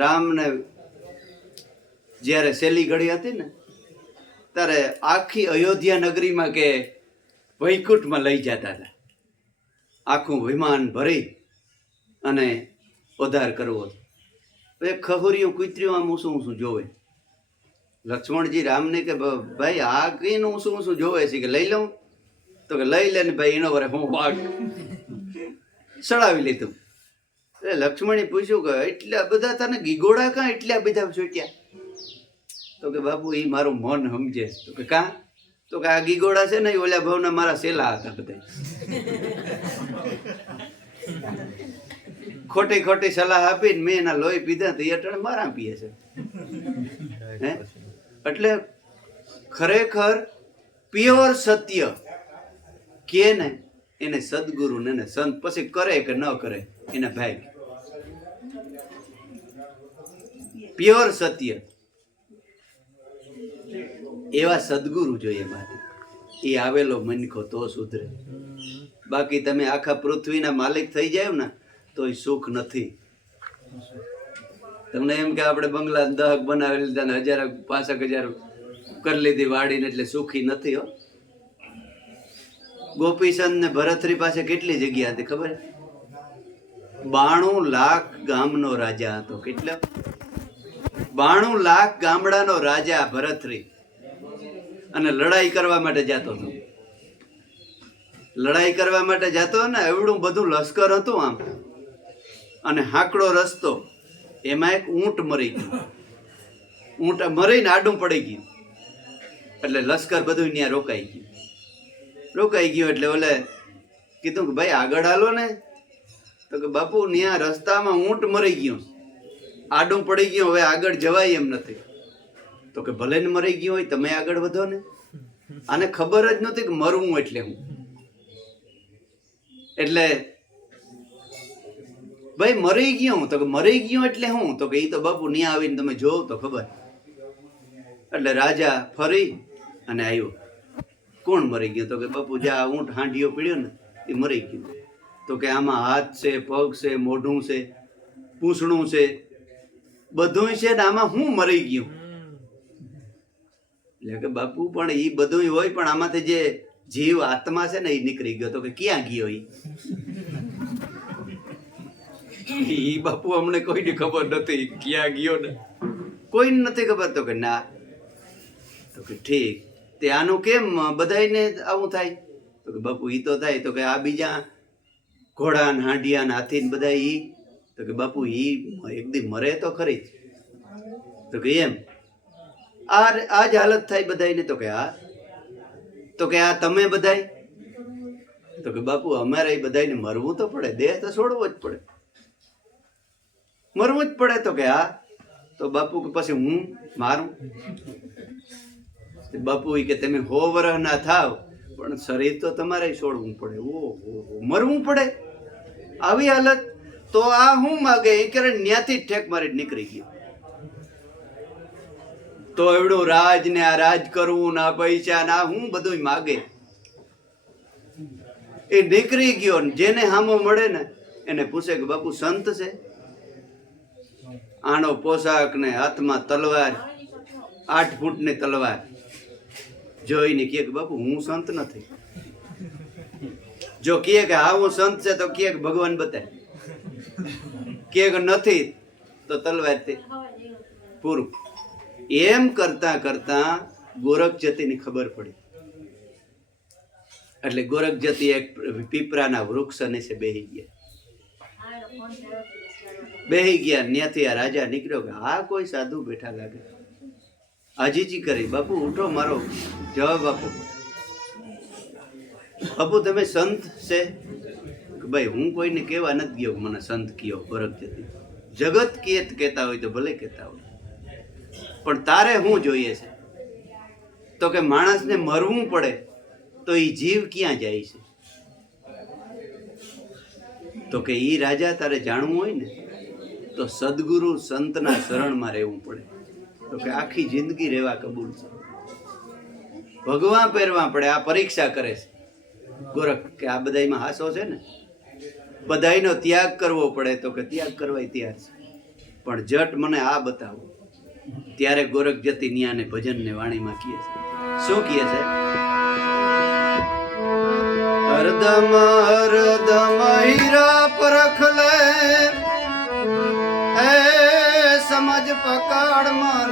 રામને જ્યારે છેલ્લી ઘડી હતી ને ત્યારે આખી અયોધ્યા નગરીમાં કે વૈકુંઠમાં લઈ જતા હતા. આખું વિમાન ભરી અને ઉદ્ધાર કરવો હતો. એ ખહુરિયું કૂતર્યું આમ ઊંસું ઊંસું જોવે. લક્ષ્મણજી રામને કે ભાઈ આ કઈનું ઊંસું ઊંસું જોવે છે કે લઈ લઉં? તો કે લઈ લે ને ભાઈ એનો વરે હું વાગ સડાવી લીધું. એટલે લક્ષ્મણે પૂછ્યું કે એટલા બધા તને ગીગોડા કાં એટલા બધા છૂટ્યા? તો કે બાપુ એ મારું મન સમજે. તો કે કાં? તો કે આ ગીગોડા છે ને એ ઓલા ભાવના મારા સેલા હતા બધા. ખોટી ખોટી સલાહ આપીને મેં એના લોહી પીધા તો એ અટણ મારા પીએ છે. એટલે ખરેખર પ્યોર સત્ય કે ને એને સદગુરુ ને સંત પછી કરે કે ન કરે એના ભાઈ. પ્યોર સત્ય એવા સદગુરુ જોઈએ મારે. એ આવેલો મનખો તો સુધરે. બાકી તમે આખા પૃથ્વીના માલિક થઈ જાવ ને તો એ સુખ નથી. તમને એમ કે આપણે બંગલા 10 બનાવી લીધા ને 1000-5000 કરી લીધી વાડીને એટલે સુખી નથી. હો, ગોપીચંદ ને ભરતરી પાસે કેટલી જગ્યા હતી ખબર? 92 લાખ ગામનો રાજા હતો. કેટલા? 92 લાખ ગામડાનો રાજા ભરતરી. અને લડાઈ કરવા માટે જતો હતો. લડાઈ કરવા માટે જતો ને એવડું બધું લશ્કર હતું આમ, અને હાંકડો રસ્તો. એમાં એક ઊંટ મરી ગયું. ઊંટ મરીને આડું પડી ગયું. એટલે લશ્કર બધું ત્યાં રોકાઈ ગયું. એટલે ઓલે કીધું કે ભાઈ આગળ હાલો ને. તો કે બાપુ ત્યાં રસ્તામાં ઊંટ મરી ગયું, આડું પડી ગયું, હવે આગળ જવાય એમ નથી. તો કે ભલે ને મરી ગયું હોય, તમે આગળ વધો ને. આને ખબર જ નહોતી કે મરવું એટલે હું. એટલે ભાઈ મરી ગયું. તો કે મરી ગયું એટલે હું? તો કે એ તો બાપુ ન્યા આવીને તમે જોવો તો ખબર. એટલે રાજા ફરી અને આવ્યો. કોણ મરી ગયું? તો કે બાપુ જ્યાં ઊંટ હાંડીઓ પીડ્યો ને એ મરી ગયું. તો કે આમાં હાથ છે, પગ છે, મોઢું છે, પૂંછડું છે, બધું છે ને આમાં હું મરી ગયું. એટલે કે બાપુ પણ એ બધું હોય, પણ આમાંથી જે જીવ આત્મા છે ને એ નીકળી ગયો. તો કે ક્યાં ગયો? ઈ બાપુ અમને કોઈને ખબર નથી ક્યાં ગયો ને, કોઈને નથી ખબર. તો કે ના. તો કે ઠીક, તે આનું કેમ બધાને આવું થાય? તો કે બાપુ ઈ તો થાય. તો કે આ બીજા ઘોડા ને હાંડિયા ને હાથી ને બધા ઈ? તો કે બાપુ ઈ એક દી મરે તો ખરી. તો કે એમ આ જ હાલત થાય બધાને? તો કે હા. તો કે આ તમે બધાય? તો કે બાપુ અમારે બધાને મરવું તો પડે, દેહ તો છોડવો જ પડે, મરવું જ પડે. તો કે હા. તો બાપુ કે પછી હું મારું? બાપુ કે તમે 100 વર્ષ ના થાવ પણ શરીર તો તમારે છોડવું પડે. ઓહો, મરવું પડે? આવી હાલત? તો આ હું માગે? એ કરે ન્યાથી ઠેક મારી નીકળી ગયો. તો એવડું રાજ ને આ રાજ કરવું ના પૈસા ના હું બધું માગે. એ નીકળી ગયો. જેને હામો મળે ને એને પૂછે કે બાપુ સંત છે? આનો પોશાક ને હાથમાં તલવાર, 8 ફૂટની તલવાર જોઈને કહે કે બાપુ હું સંત નથી. જો કહે કે હા હું સંત છે તો કહે કે ભગવાન બતાય, કહે કે નથી તો તલવારથી પૂરું. એમ કરતા કરતા ગોરખજતીની ખબર પડી. એટલે ગોરખજતી એક પીપરાના વૃક્ષ નીચે બેહી ગયા. ત્યાંથી આ રાજા નીકળ્યો કે આ કોઈ સાધુ બેઠા લાગે. આજીજી કરી, બાપુ ઉઠો, મારો જવાબ આપો. બાપુ તમે સંત છે? ભાઈ હું કોઈને કહેવા નથી ગયો મને સંત કયો. ગોરખજતી જગત કહેતા હોય તો ભલે કહેતા હોય, પણ તારે શું જોઈએ છે? તો કે માણસને મરવું પડે તો એ જીવ ક્યાં જાય છે? તો કે ઈ રાજા તારે જાણવું હોય ને તો સદગુરુ સંતના શરણમાં રહેવું પડે. તો કે આખી જિંદગી રહેવા કબૂલ છે, ભગવા પહેરવા પડે. આ પરીક્ષા કરે છે ગોરખ કે આ બધામાં હાસો છે ને, બધાનો ત્યાગ કરવો પડે. તો કે ત્યાગ કરવા તૈયાર છે. પણ જટ મને આ બતાવો. ત્યારે ગોરખ જતી ન્યાને ભજનને વાણીમાં કહે છે. શું કહે છે? હરદમ હરદમ હીરા પરખ લે, એ સમજ પકડ મન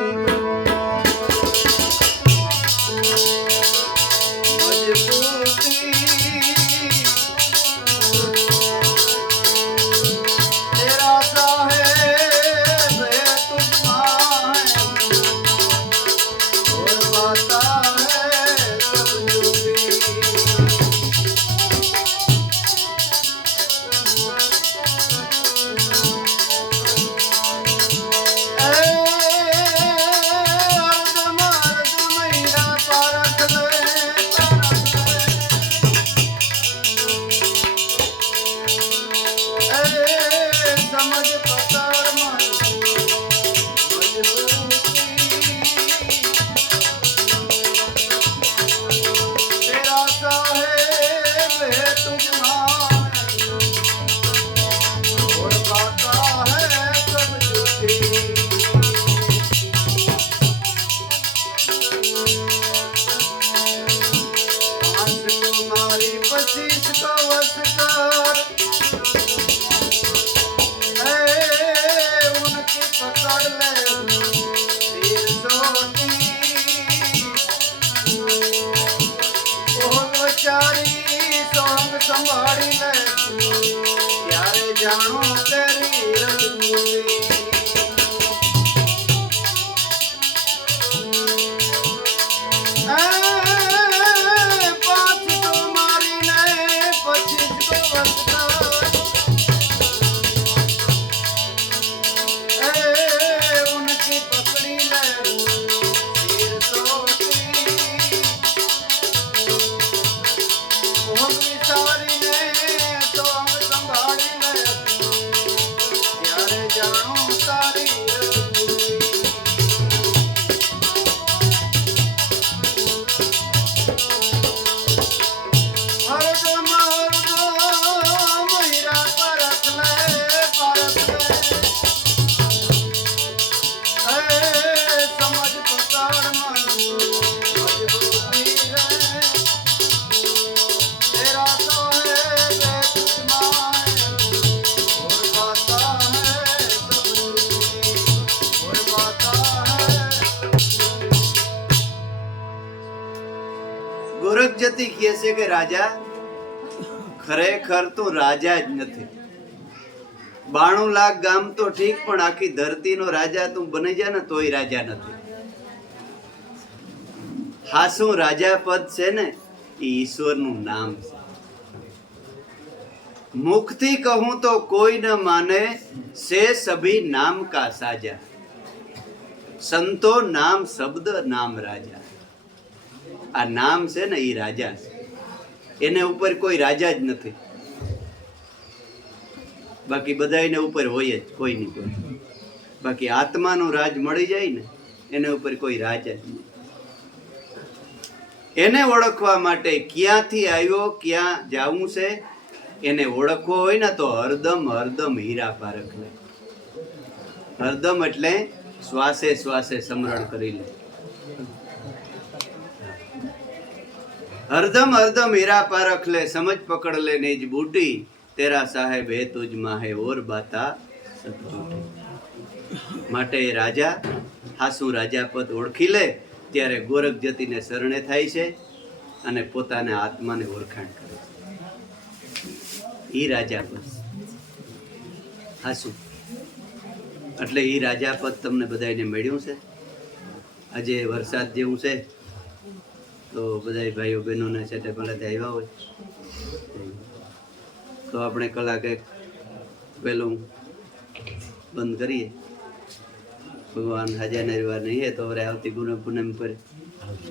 સંભાળી લે, ત્યારે જાણો તેરી રજપૂતી. પાછી તો મારીને પછી તો ઉનકી પકડી લે ગોરખ જતી કહે છે કે રાજા ખરેખર તો રાજા જ નથી. 92 લાખ ગામ તો ઠીક, પણ આખી ધરતીનો રાજા તું બની જા ને તોય રાજા નથી. હાસું રાજા પદ છે ને એ ઈશ્વરનું નામ છે. મુખથી કહું તો કોઈ ન માને, સે સભી નામ કા સાજા. સંતો નામ શબ્દ નામ રાજા. આ નામ છે ને એ રાજા છે, એને ઉપર કોઈ રાજા જ નથી. બાકી બધાને ઉપર હોય જ, કોઈ નહીં કોઈ. બાકી આત્માનું રાજ મળી જાય ને એને ઉપર કોઈ રાજા જ નહીં. એને ઓળખવા માટે ક્યાંથી આવ્યો, ક્યાં જવું છે, એને ઓળખવો હોય ને તો હરદમ હરદમ હીરા પારખ લે. હરદમ એટલે શ્વાસે શ્વાસે સ્મરણ કરી લે. હરદમ હરદમ હીરા પારખ લે, સમજ પકડ લે નિજ બૂટી. તેરા સાહેબ હે તુજ માહે ઓર બાતા સતજૂઠી. માટે રાજા હાસુ રાજા પદ ઓળખી લે ત્યારે ગોરખ જતીને શરણે થાય છે અને પોતાના આત્માને ઓળખાણ કરે છે. ઈ રાજા પદ હાસુ. એટલે ઈ રાજા પદ તમને બધાને મળ્યું છે. આજે વરસાદ જેવું છે તો બધા ભાઈઓ બહેનોને સાથે પહેલાંથી આવ્યા હોય તો આપણે કલાક એક પહેલું બંધ કરીએ. ભગવાન હાજર નરવાર નહીં તો હવે આવતી પૂનમ પર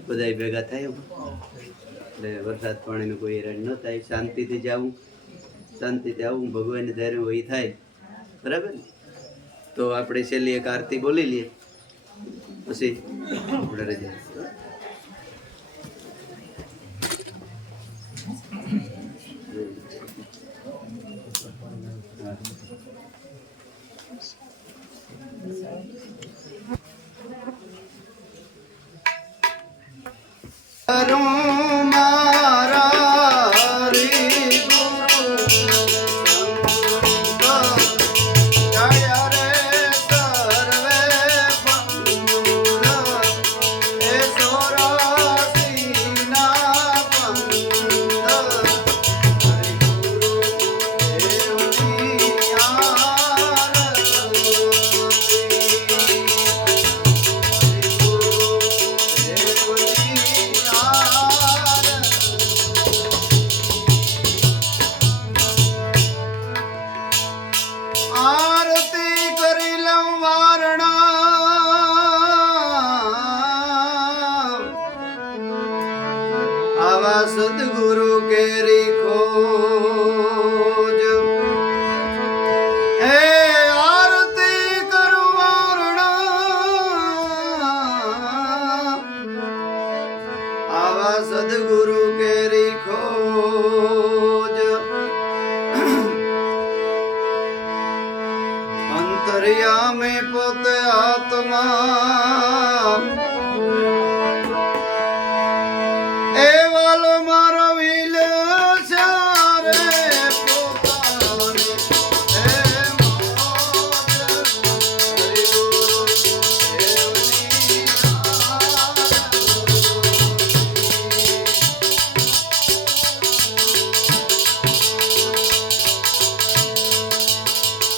બધા ભેગા થાય એટલે વરસાદ પાણીનું કોઈ હેરાન ન થાય. શાંતિથી જવું, શાંતિથી આવું, ભગવાનને ધાર્યું એ થાય. બરાબર ને? તો આપણે છેલ્લી એક આરતી બોલી લઈએ પછી આપણે રજા. નામે પોતે આત્મા એ વાલો મારો વિલ સારે પોતાની હે મોજ હરિ ગુરુ દેવની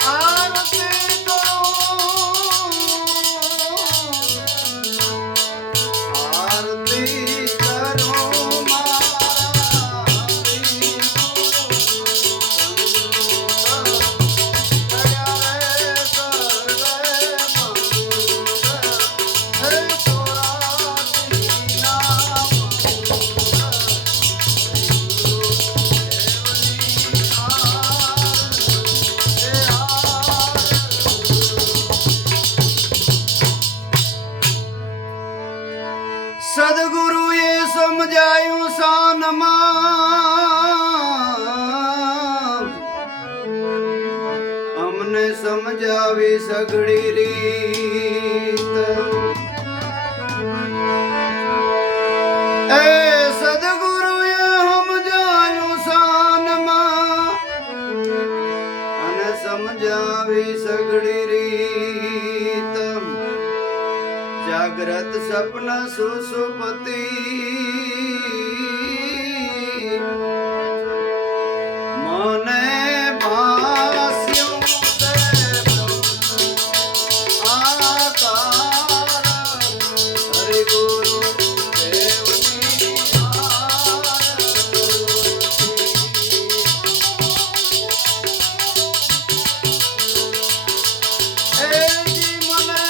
આરતી તો આરતી કરો મારા હરિ ગુરુ સદગુરુએ સમજાયું શાનમાં અમને સમજાવી સઘળી રીત એ સદગુરુએ સમજાયું શાનમાં અને સમજાવી સઘળી રીત જાગ્રત સપન સુસુપતિ મને ભાસ્યું તે આકાર હરિ ગુરુ દેવની આરતી એ જી મને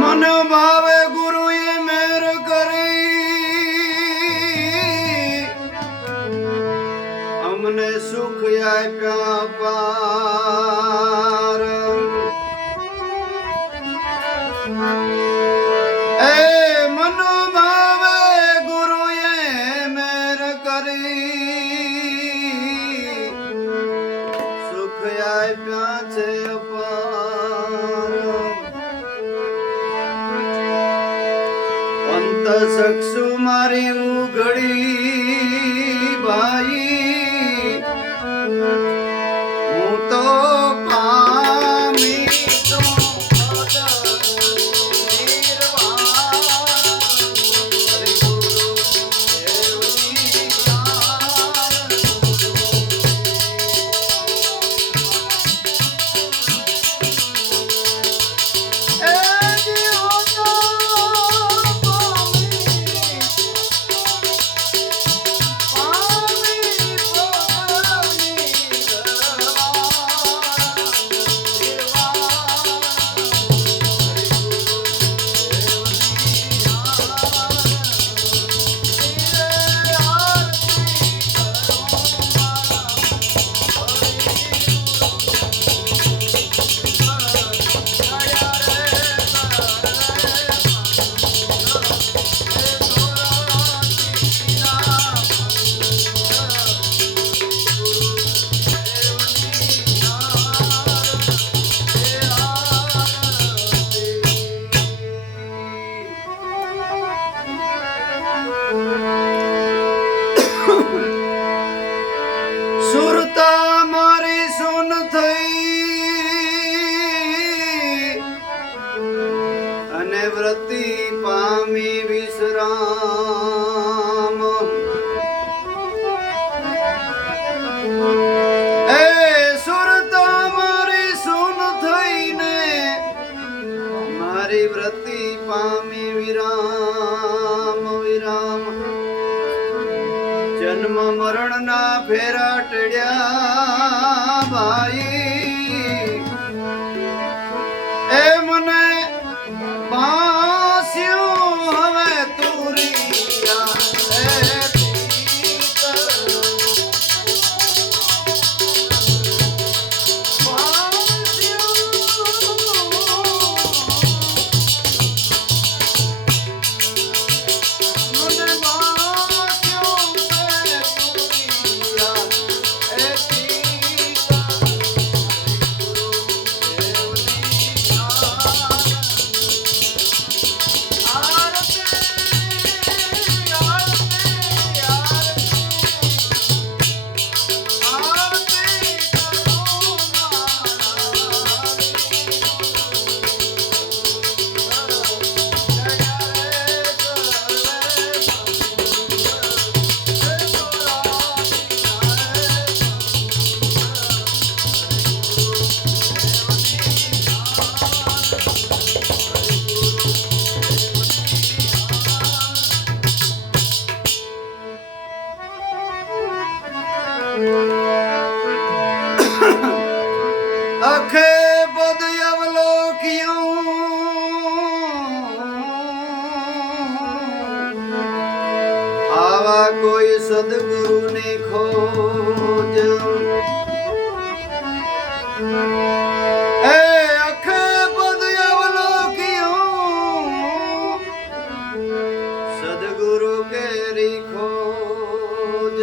મન ભાવે ગુરુએ મેર કરી અમને સુખ આપ્યા પાર એ મન ભાવે ગુરુએ મેર કરી સુખ આપ્યા છે અપાર અંત સક્ષુ મારી ઉઘડી ભાઈ હું તો પામી તો પદ નિર્વાણ હરિ ગુરુ દેવની આરતી વાટડ્યા ભાઈ એ મને બાંસ્યું હવે તુરિયા એ અખે પદ અવલોક્યું આવા કોઈ સદગુરુને ખોજ એ અખે પદ અવલોક્યું સદગુરુ કેરી ખોજ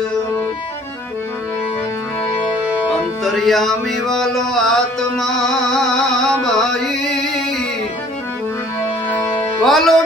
અંતર્યામી વાલો આત્મા ભાઈ વાલો